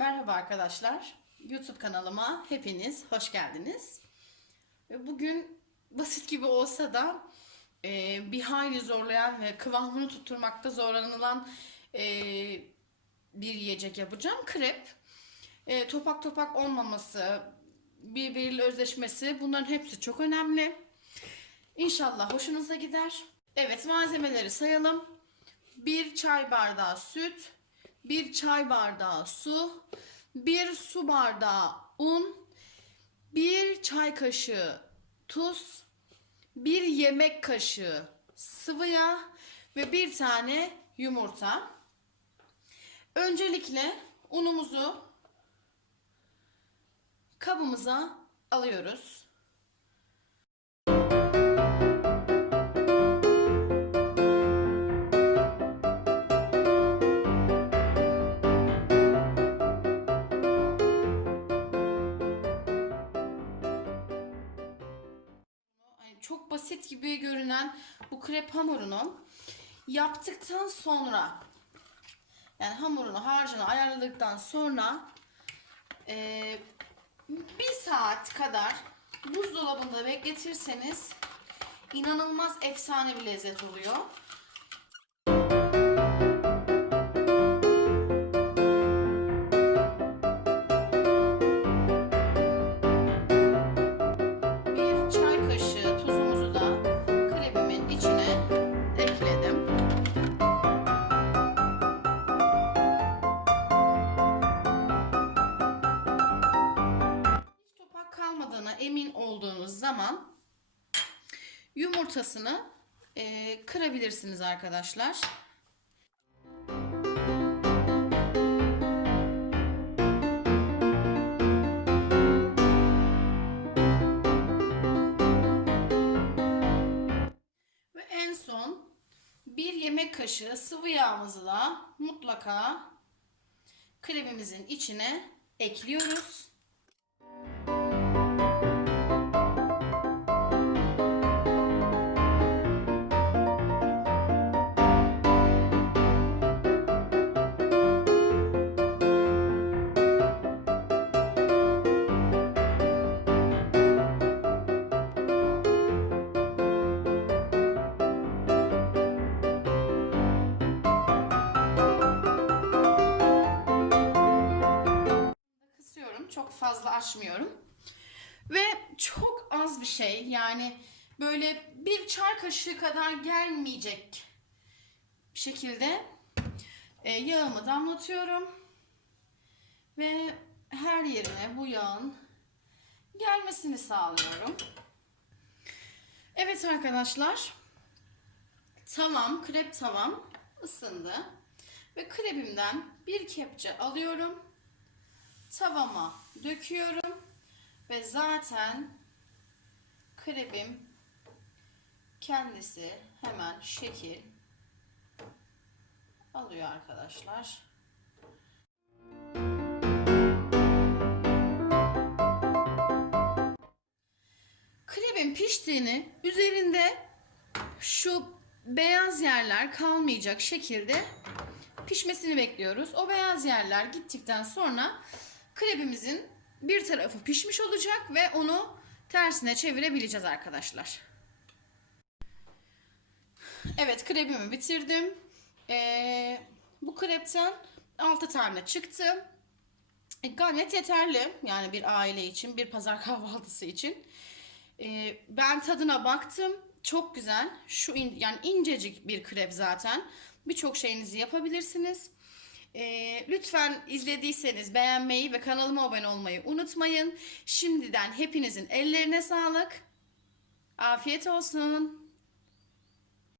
Merhaba arkadaşlar. YouTube kanalıma hepiniz hoş geldiniz. Bugün basit gibi olsa da e, bir hayli zorlayan ve kıvamını tutturmakta zorlanılan e, bir yiyecek yapacağım. Krep. E, topak topak olmaması, birbiriyle özleşmesi bunların hepsi çok önemli. İnşallah hoşunuza gider. Evet malzemeleri sayalım. 1 çay bardağı süt, 1 çay bardağı su, 1 su bardağı un, 1 çay kaşığı tuz, 1 yemek kaşığı sıvı yağ ve 1 tane yumurta. Öncelikle unumuzu kabımıza alıyoruz. Çok basit gibi görünen bu krep hamurunu yaptıktan sonra yani hamurunu harcını ayarladıktan sonra eee, bir saat kadar buzdolabında bekletirseniz inanılmaz efsane bir lezzet oluyor. Emin olduğunuz zaman yumurtasını eee, kırabilirsiniz arkadaşlar. Ve en son bir yemek kaşığı sıvı yağımızı da mutlaka kremimizin içine ekliyoruz. Çok fazla açmıyorum. Ve çok az bir şey yani böyle bir çay kaşığı kadar gelmeyecek şekilde e, yağımı damlatıyorum. Ve her yerine bu yağın gelmesini sağlıyorum. Evet arkadaşlar. Tavam, krep tavam ısındı. Ve krebimden bir kepçe alıyorum tavama döküyorum ve zaten krebim kendisi hemen şekil alıyor arkadaşlar. Krebin piştiğini üzerinde şu beyaz yerler kalmayacak şekilde pişmesini bekliyoruz. O beyaz yerler gittikten sonra krebimizin bir tarafı pişmiş olacak ve onu tersine çevirebileceğiz arkadaşlar. Evet krebimi bitirdim. Ee, bu krepten 6 tane çıktı. E, gayet yeterli yani bir aile için, bir pazar kahvaltısı için. Ee, ben tadına baktım. Çok güzel. Şu in- yani incecik bir krep zaten. Birçok şeyinizi yapabilirsiniz. Ee, lütfen izlediyseniz beğenmeyi ve kanalıma abone olmayı unutmayın. Şimdiden hepinizin ellerine sağlık. Afiyet olsun.